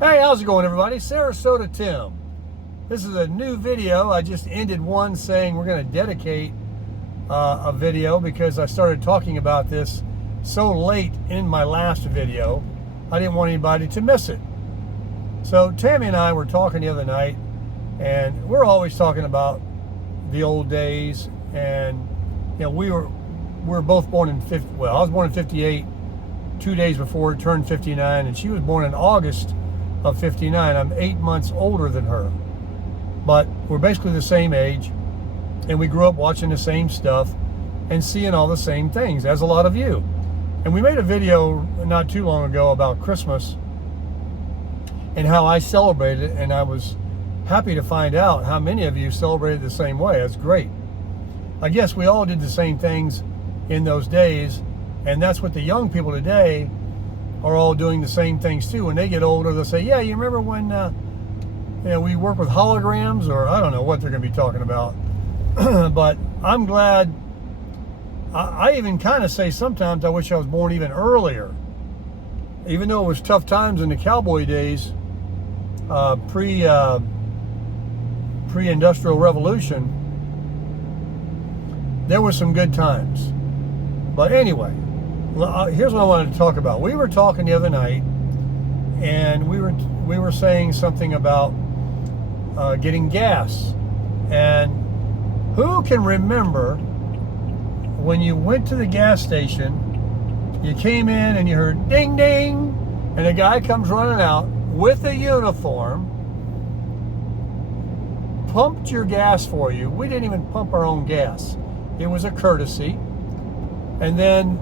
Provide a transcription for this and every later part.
Hey, how's it going, everybody? Sarasota Tim. This is a new video. I just ended one saying we're going to dedicate a video because I started talking about this so late in my last video. I didn't want anybody to miss it. So Tammy and I were talking the other night, and we're always talking about the old days. And you know, we were both born in I was born in 58, 2 days before it turned 59, and she was born in August of 59. I'm 8 months older than her, but we're basically the same age, and we grew up watching the same stuff and seeing all the same things as a lot of you. And we made a video not too long ago about Christmas and how I celebrated it, and I was happy to find out how many of you celebrated the same way. That's great. I guess we all did the same things in those days, and that's what the young people today are all doing the same things too. When they get older, they'll say, yeah, you remember when we work with holograms, or I don't know what they're going to be talking about. But I'm glad. I even kind of say sometimes I wish I was born even earlier. Even though it was tough times in the cowboy days, pre-industrial revolution, there were some good times. But anyway, here's what I wanted to talk about. We were talking the other night, and we were saying something about getting gas. And who can remember when you went to the gas station, you came in and you heard ding ding, and a guy comes running out with a uniform, pumped your gas for you. We didn't even pump our own gas. It was a courtesy. And then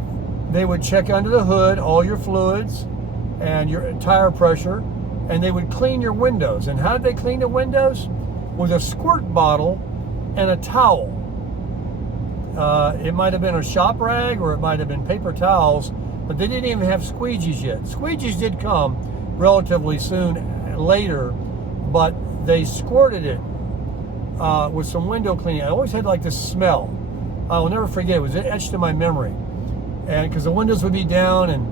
they would check under the hood, all your fluids and your tire pressure, and they would clean your windows. And how did they clean the windows? With a squirt bottle and a towel. It might have been a shop rag, or it might have been paper towels, but they didn't even have squeegees yet. Squeegees did come relatively soon later, but they squirted it with some window cleaning. I always had like this smell. I'll never forget. It was etched in my memory. And because the windows would be down, and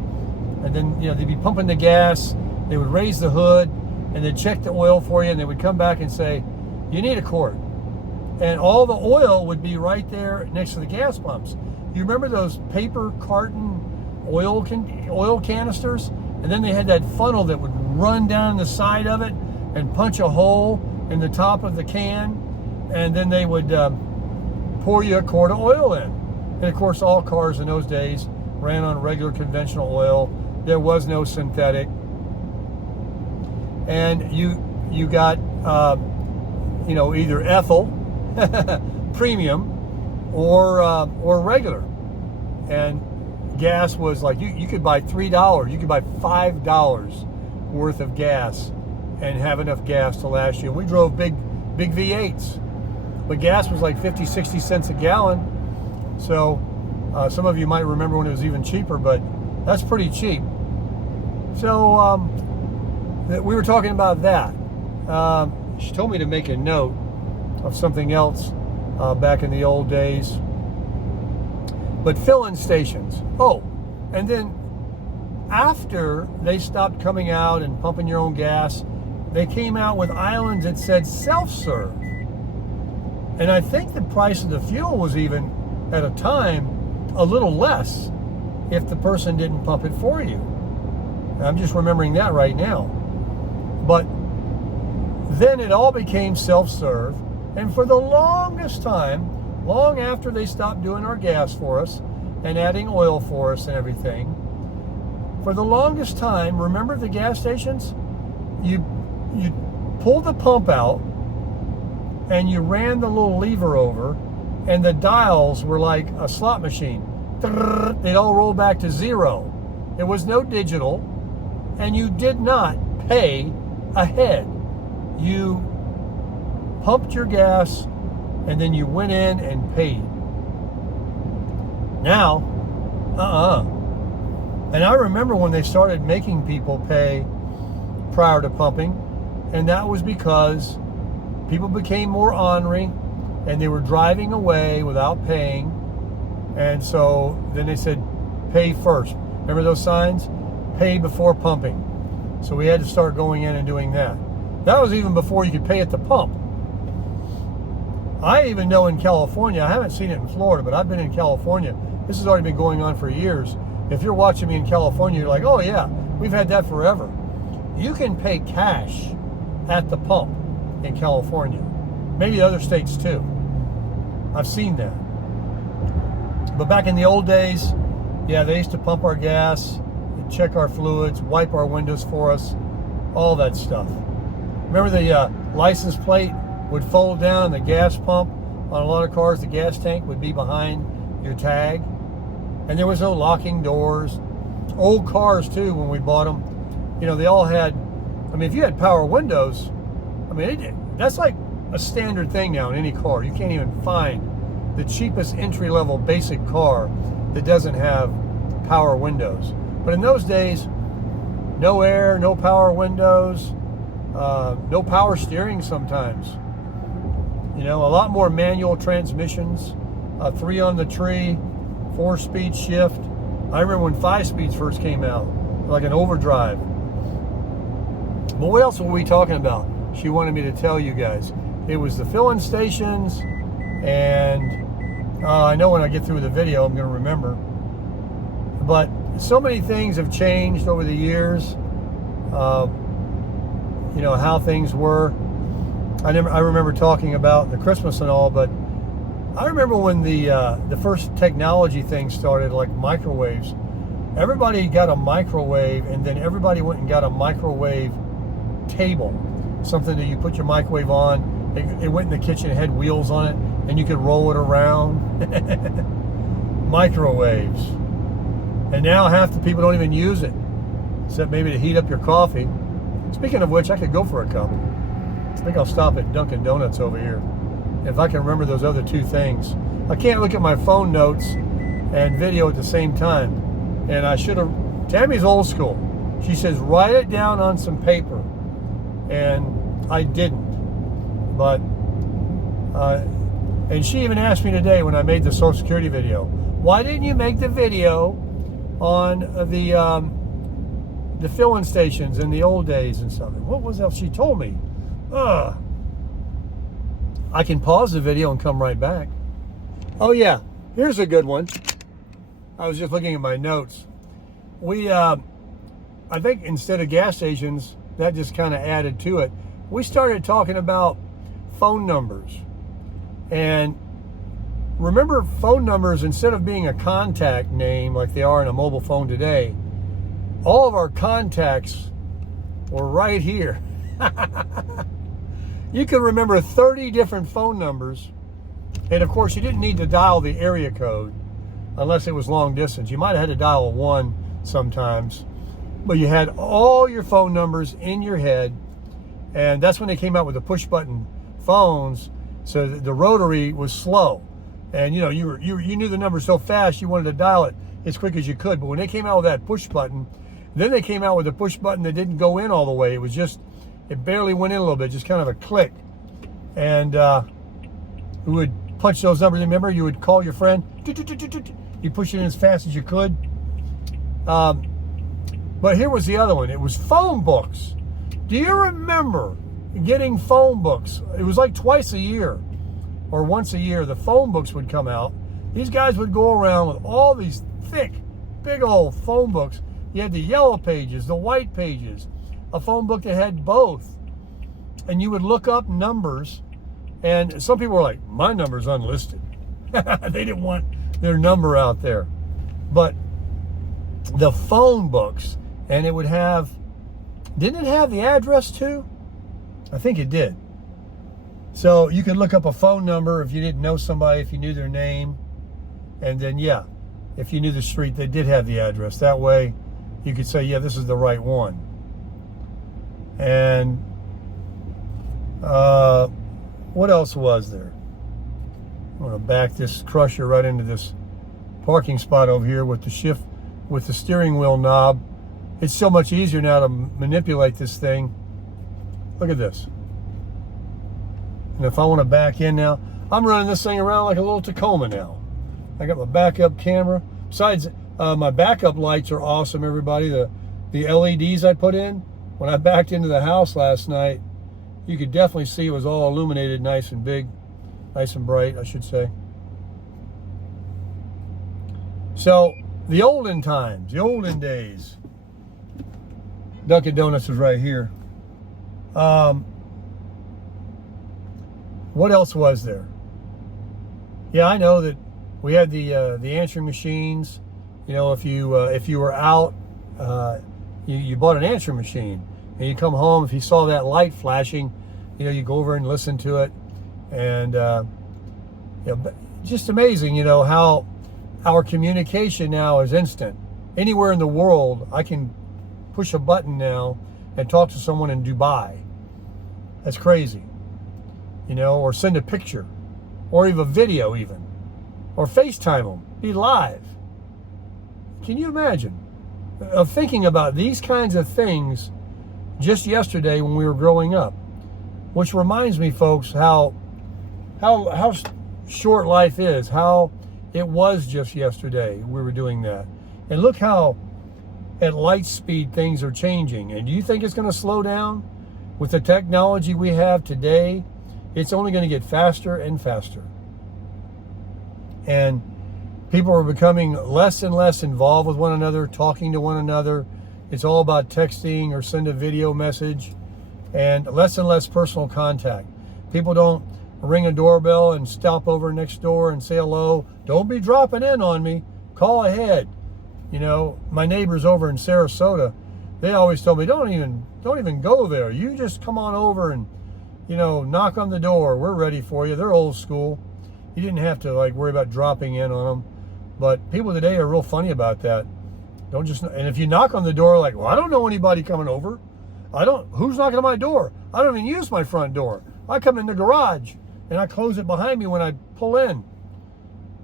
then they'd be pumping the gas, they would raise the hood, and they'd check the oil for you, and they would come back and say, you need a quart. And all the oil would be right there next to the gas pumps. You remember those paper carton oil canisters? And then they had that funnel that would run down the side of it and punch a hole in the top of the can, and then they would pour you a quart of oil in. And of course, all cars in those days ran on regular conventional oil. There was no synthetic. And you got either ethyl, premium, or regular. And gas was like, you could buy $3, you could buy $5 worth of gas and have enough gas to last you. We drove big V8s, but gas was like 50, 60 cents a gallon. So some of you might remember when it was even cheaper, but that's pretty cheap. So we were talking about that. She told me to make a note of something else back in the old days. But fill-in stations. Oh, and then after they stopped coming out and pumping your own gas, they came out with islands that said self-serve. And I think the price of the fuel was even, at a time, a little less if the person didn't pump it for you. I'm just remembering that right now. But then it all became self-serve, and for the longest time, long after they stopped doing our gas for us and adding oil for us and everything, for the longest time, remember the gas stations? You pulled the pump out and you ran the little lever over, and the dials were like a slot machine. They'd all roll back to zero. There was no digital, and you did not pay ahead. You pumped your gas, and then you went in and paid. Now, And I remember when they started making people pay prior to pumping, and that was because people became more ornery, and they were driving away without paying. And so then they said, pay first. Remember those signs? Pay before pumping. So we had to start going in and doing that. That was even before you could pay at the pump. I even know in California, I haven't seen it in Florida, but I've been in California. This has already been going on for years. If you're watching me in California, you're like, oh yeah, we've had that forever. You can pay cash at the pump in California. Maybe other states too. I've seen that. But back in the old days, yeah, they used to pump our gas, check our fluids, wipe our windows for us, all that stuff. Remember the license plate would fold down, the gas pump on a lot of cars, the gas tank would be behind your tag. And there was no locking doors. Old cars too, when we bought them, you know, they all had, I mean, if you had power windows, I mean, that's like a standard thing now in any car. You can't even find the cheapest entry-level basic car that doesn't have power windows. But in those days, no air, no power windows, no power steering sometimes. You know, a lot more manual transmissions, 3 on the tree, 4-speed shift. I remember when 5 speeds first came out, like an overdrive. But what else were we talking about? She wanted me to tell you guys. It was the filling stations, and I know when I get through the video, I'm going to remember. But so many things have changed over the years. You know, how things were. I remember talking about the Christmas and all, but I remember when the first technology thing started, like microwaves. Everybody got a microwave, and then everybody went and got a microwave table, something that you put your microwave on. It went in the kitchen, it had wheels on it, and you could roll it around. Microwaves. And now half the people don't even use it, except maybe to heat up your coffee. Speaking of which, I could go for a cup. I think I'll stop at Dunkin' Donuts over here, if I can remember those other 2 things. I can't look at my phone notes and video at the same time. And I should have, Tammy's old school. She says, write it down on some paper. And I didn't. But, and she even asked me today when I made the Social Security video, why didn't you make the video on the filling stations in the old days and stuff? What was else she told me? I can pause the video and come right back. Oh yeah, here's a good one. I was just looking at my notes. We, I think instead of gas stations, that just kind of added to it. We started talking about phone numbers. And remember, phone numbers, instead of being a contact name like they are in a mobile phone today, all of our contacts were right here. You could remember 30 different phone numbers. And of course, you didn't need to dial the area code unless it was long distance. You might have had to dial a 1 sometimes, but you had all your phone numbers in your head. And that's when they came out with the push button phones. So the rotary was slow. And you know, you knew the number so fast you wanted to dial it as quick as you could. But when they came out with that push button, then they came out with a push button that didn't go in all the way. It was just, it barely went in a little bit, just kind of a click. And we would punch those numbers. Remember, you would call your friend. You push it in as fast as you could. But here was the other one. It was phone books. Do you remember getting phone books? It was like twice a year or once a year. The phone books would come out. These guys would go around with all these thick, big old phone books. You had the yellow pages, the white pages, a phone book that had both. And you would look up numbers, and some people were like, my number's unlisted. They didn't want their number out there. But the phone books, and it would have, didn't it have the address too? I think it did. So you could look up a phone number if you didn't know somebody, if you knew their name. And then, yeah, if you knew the street, they did have the address. That way you could say, yeah, this is the right one. And what else was there? I'm going to back this crusher right into this parking spot over here with the shift, with the steering wheel knob. It's so much easier now to manipulate this thing. Look at this. And if I want to back in now, I'm running this thing around like a little Tacoma now. I got my backup camera. Besides, my backup lights are awesome, everybody. The LEDs I put in, when I backed into the house last night, you could definitely see it was all illuminated nice and big, nice and bright, I should say. So, the olden times, the olden days. Dunkin' Donuts is right here. What else was there? Yeah, I know that we had the answering machines. You know, if you were out, you bought an answering machine, and you come home. If you saw that light flashing, you know, you go over and listen to it, and you know, just amazing. You know how our communication now is instant. Anywhere in the world, I can push a button now and talk to someone in Dubai. That's crazy. You know, or send a picture, or even a video even, or FaceTime them, be live. Can you imagine of thinking about these kinds of things just yesterday when we were growing up? Which reminds me, folks, how short life is, how it was just yesterday we were doing that. And look how at light speed things are changing. And do you think it's going to slow down? With the technology we have today, it's only going to get faster and faster. And people are becoming less and less involved with one another, talking to one another. It's all about texting or send a video message, and less personal contact. People don't ring a doorbell and stop over next door and say hello. Don't be dropping in on me. Call ahead. You know, my neighbors over in Sarasota, they always told me, don't even go there. You just come on over and, you know, knock on the door. We're ready for you. They're old school. You didn't have to like worry about dropping in on them. But people today are real funny about that. Don't just, and if you knock on the door, like, well, I don't know anybody coming over. Who's knocking on my door? I don't even use my front door. I come in the garage and I close it behind me when I pull in.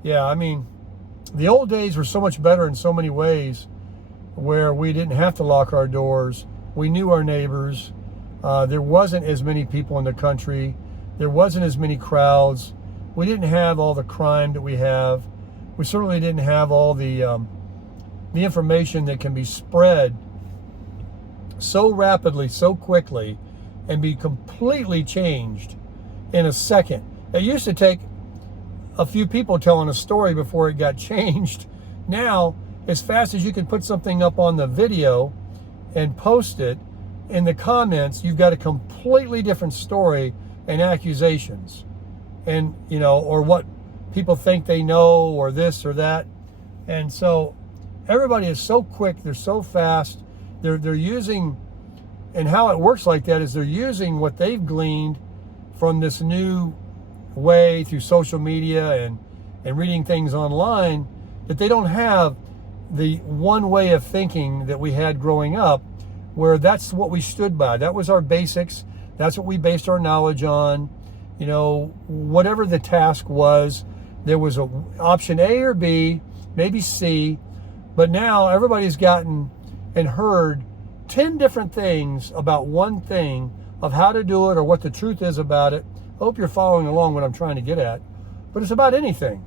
Yeah, I mean, the old days were so much better in so many ways, where we didn't have to lock our doors. We knew our neighbors. There wasn't as many people in the country. There wasn't as many crowds. We didn't have all the crime that we have. We certainly didn't have all the information that can be spread so rapidly, so quickly, and be completely changed in a second. It used to take a few people telling a story before it got changed. Now, as fast as you can put something up on the video and post it, in the comments, you've got a completely different story and accusations. And, you know, or what people think they know, or this or that. And so everybody is so quick, they're so fast, they're using, and how it works like that is they're using what they've gleaned from this new way through social media and reading things online, that they don't have the one way of thinking that we had growing up, where that's what we stood by. That was our basics. That's what we based our knowledge on. You know, whatever the task was, there was a option A or B, maybe C, but now everybody's gotten and heard 10 different things about one thing, of how to do it or what the truth is about it. I hope you're following along what I'm trying to get at, but it's about anything.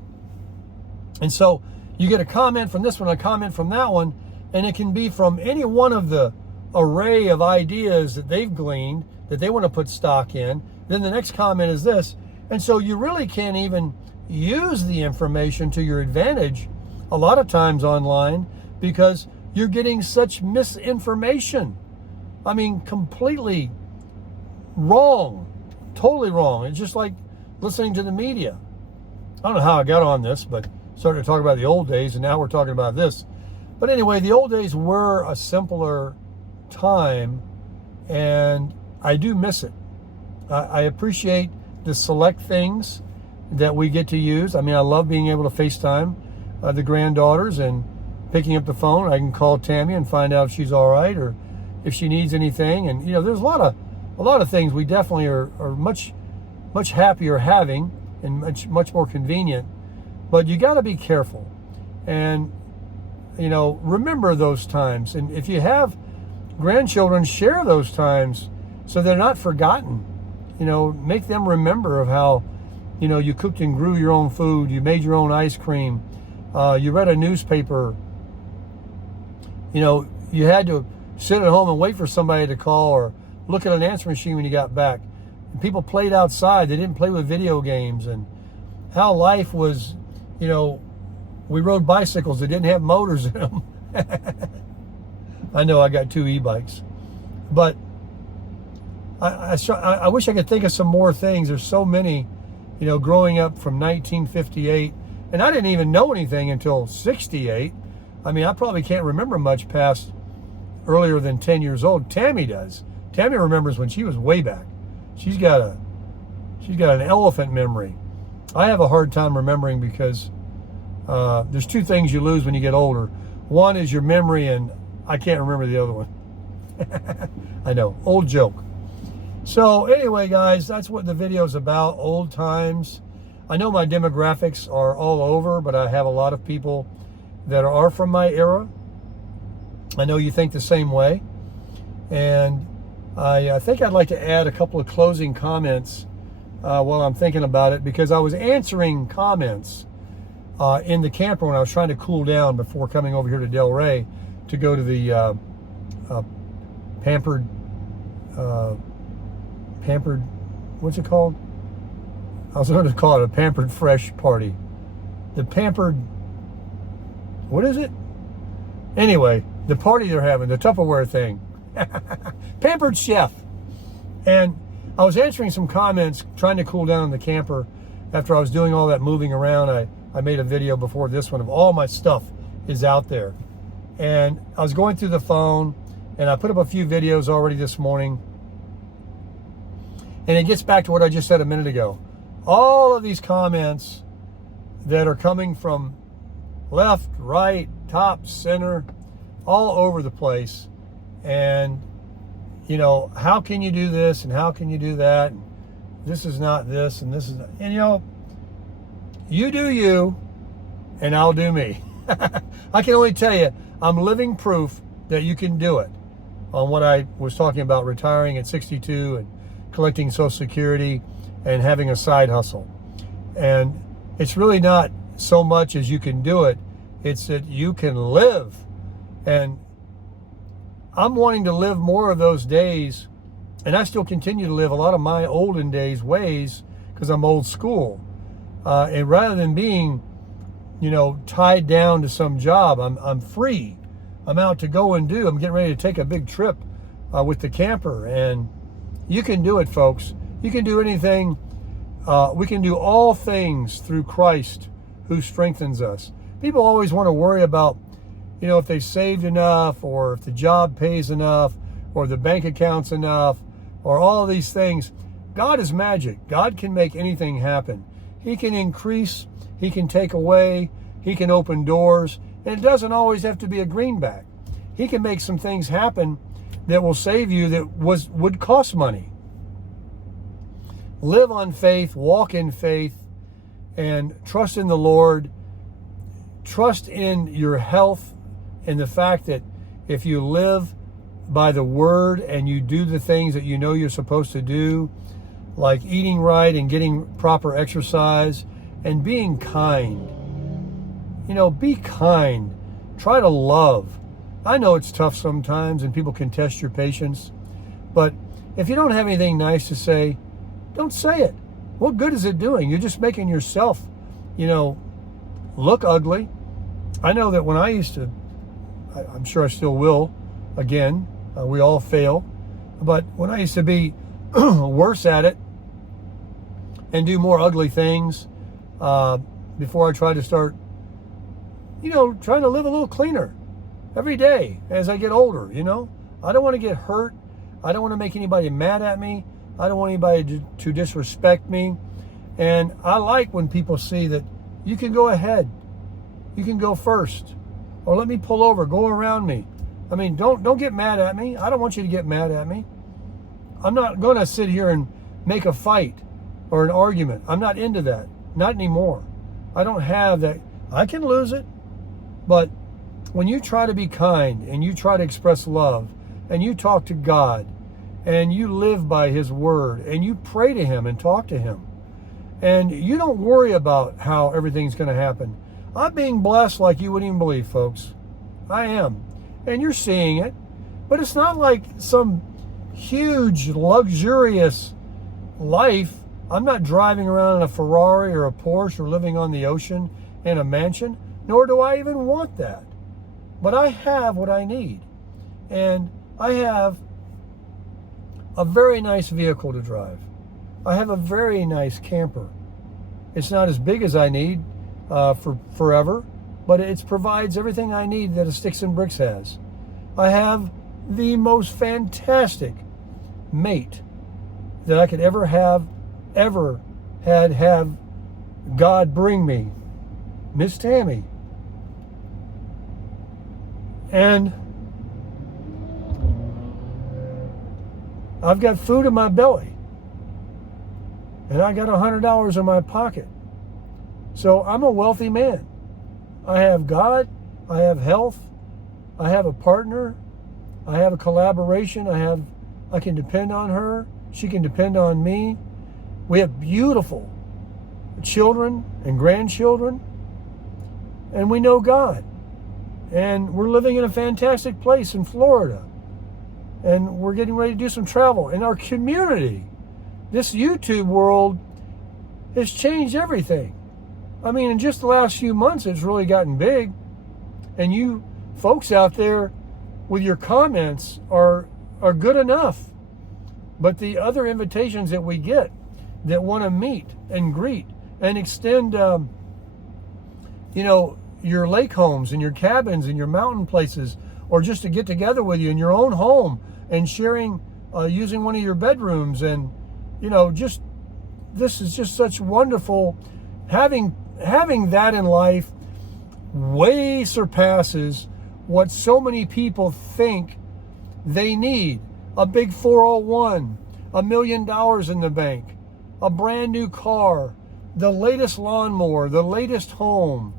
And so you get a comment from this one, a comment from that one, and it can be from any one of the array of ideas that they've gleaned that they want to put stock in. Then the next comment is this. And so you really can't even use the information to your advantage a lot of times online, because you're getting such misinformation. I mean, completely wrong, totally wrong. It's just like listening to the media. I don't know how I got on this, but started to talk about the old days, and now we're talking about this. But anyway, the old days were a simpler time, and I do miss it. I appreciate the select things that we get to use. I mean, I love being able to FaceTime the granddaughters, and picking up the phone, I can call Tammy and find out if she's all right, or if she needs anything. And, you know, there's a lot of things we definitely are much happier having, and much more convenient. But you got to be careful, and, you know, remember those times. And if you have grandchildren, share those times so they're not forgotten. You know, make them remember of how, you know, you cooked and grew your own food, you made your own ice cream, you read a newspaper. You know, you had to sit at home and wait for somebody to call or look at an answer machine when you got back. And people played outside. They didn't play with video games. And how life was, you know, we rode bicycles that didn't have motors in them. I know I got 2 e-bikes. But I wish I could think of some more things. There's so many, you know, growing up from 1958. And I didn't even know anything until 68. I mean, I probably can't remember much past earlier than 10 years old. Tammy does. Tammy remembers when she was way back. She's got an elephant memory. I have a hard time remembering because there's 2 things you lose when you get older. One is your memory, and I can't remember the other one. I know, old joke. So anyway, guys, that's what the video is about, old times. I know my demographics are all over, but I have a lot of people that are from my era. I know you think the same way. And I think I'd like to add a couple of closing comments while I'm thinking about it, because I was answering comments in the camper when I was trying to cool down before coming over here to Delray to go to the Pampered, what's it called? I was going to call it a Pampered Fresh party. The Pampered, what is it? Anyway, the party they're having, the Tupperware thing. Pampered Chef. And I was answering some comments, trying to cool down in the camper after I was doing all that moving around. I made a video before this one of all my stuff is out there. And I was going through the phone, and I put up a few videos already this morning. And it gets back to what I just said a minute ago. All of these comments that are coming from left, right, top, center, all over the place. And, you know, how can you do this and how can you do that? And this is not this and this is not. And, you know, you do you and I'll do me. I can only tell you, I'm living proof that you can do it. On what I was talking about, retiring at 62 and collecting Social Security and having a side hustle. And it's really not so much as you can do it, it's that you can live. And I'm wanting to live more of those days, and I still continue to live a lot of my olden days ways because I'm old school. And rather than being, you know, tied down to some job, I'm free. I'm out to go and do. I'm getting ready to take a big trip with the camper, and you can do it, folks. You can do anything. We can do all things through Christ who strengthens us. People always want to worry about, you know, if they've saved enough, or if the job pays enough, or the bank account's enough, or all of these things. God is magic. God can make anything happen. He can increase, he can take away, he can open doors, and it doesn't always have to be a greenback. He can make some things happen that will save you that would cost money. Live on faith, walk in faith, and trust in the Lord. Trust in your health and the fact that if you live by the word and you do the things that you know you're supposed to do, like eating right and getting proper exercise and being kind. You know, be kind. Try to love. I know it's tough sometimes and people can test your patience, but if you don't have anything nice to say, don't say it. What good is it doing? You're just making yourself, you know, look ugly. I know that when I used to, I'm sure I still will, again, we all fail, but when I used to be worse at it and do more ugly things before I tried to start, you know, trying to live a little cleaner every day as I get older, you know. I don't want to get hurt. I don't want to make anybody mad at me. I don't want anybody to disrespect me. And I like when people see that you can go ahead. You can go first. Or let me pull over, go around me. I mean, don't get mad at me. I don't want you to get mad at me. I'm not going to sit here and make a fight or an argument. I'm not into that. Not anymore. I don't have that. I can lose it. But when you try to be kind and you try to express love and you talk to God and you live by his word and you pray to him and talk to him and you don't worry about how everything's going to happen. I'm being blessed like you wouldn't even believe, folks. I am. And you're seeing it. But it's not like some huge, luxurious life. I'm not driving around in a Ferrari or a Porsche or living on the ocean in a mansion, nor do I even want that. But I have what I need. And I have a very nice vehicle to drive. I have a very nice camper. It's not as big as I need for forever, but it provides everything I need that a Sticks and Bricks has. I have the most fantastic mate that I could ever have God bring me, Miss Tammy. And I've got food in my belly. And I got $100 in my pocket. So I'm a wealthy man. I have God, I have health, I have a partner, I have a collaboration, I can depend on her, she can depend on me. We have beautiful children and grandchildren, and we know God. And we're living in a fantastic place in Florida. And we're getting ready to do some travel. And our community, this YouTube world, has changed everything. I mean, in just the last few months, it's really gotten big. And you folks out there with your comments are good enough. But the other invitations that we get that want to meet and greet and extend, your lake homes and your cabins and your mountain places, or just to get together with you in your own home and sharing, using one of your bedrooms. And, this is just such wonderful. Having that in life way surpasses what so many people think they need. A big 401, $1 million in the bank, a brand new car, the latest lawnmower, the latest home,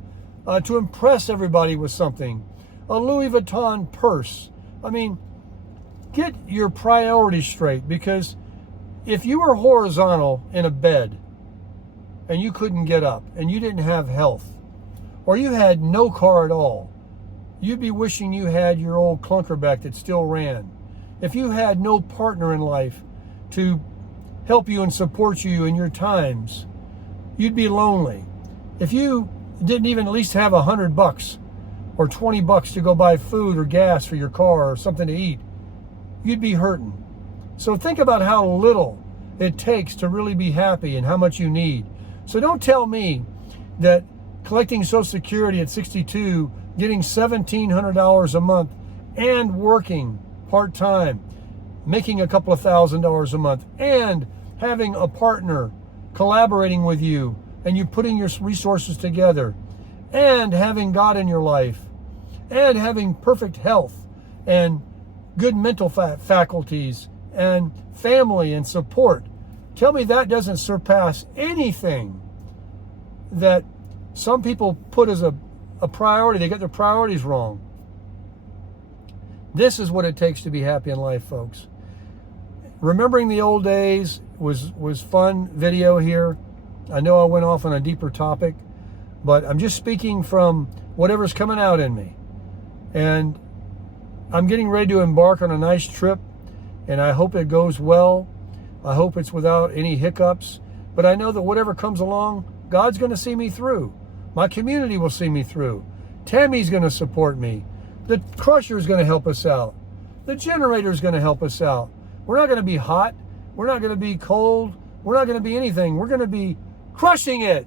to impress everybody with something, a Louis Vuitton purse. I mean, get your priorities straight, because if you were horizontal in a bed and you couldn't get up and you didn't have health, or you had no car at all, you'd be wishing you had your old clunker back that still ran. If you had no partner in life to help you and support you in your times, you'd be lonely. If you didn't even at least have $100 or $20 to go buy food or gas for your car or something to eat, you'd be hurting. So think about how little it takes to really be happy and how much you need. So don't tell me that collecting Social Security at 62, getting $1,700 a month, and working part-time, making a couple of $1,000s a month, and having a partner collaborating with you, and you putting your resources together, and having God in your life, and having perfect health, and good mental faculties, and family and support. Tell me that doesn't surpass anything that some people put as a priority. They get their priorities wrong. This is what it takes to be happy in life, folks. Remembering the old days was fun video here. I know I went off on a deeper topic, but I'm just speaking from whatever's coming out in me. And I'm getting ready to embark on a nice trip, and I hope it goes well. I hope it's without any hiccups. But I know that whatever comes along, God's going to see me through. My community will see me through. Tammy's going to support me. The crusher is going to help us out. The generator is going to help us out. We're not going to be hot. We're not going to be cold. We're not going to be anything. We're going to be crushing it.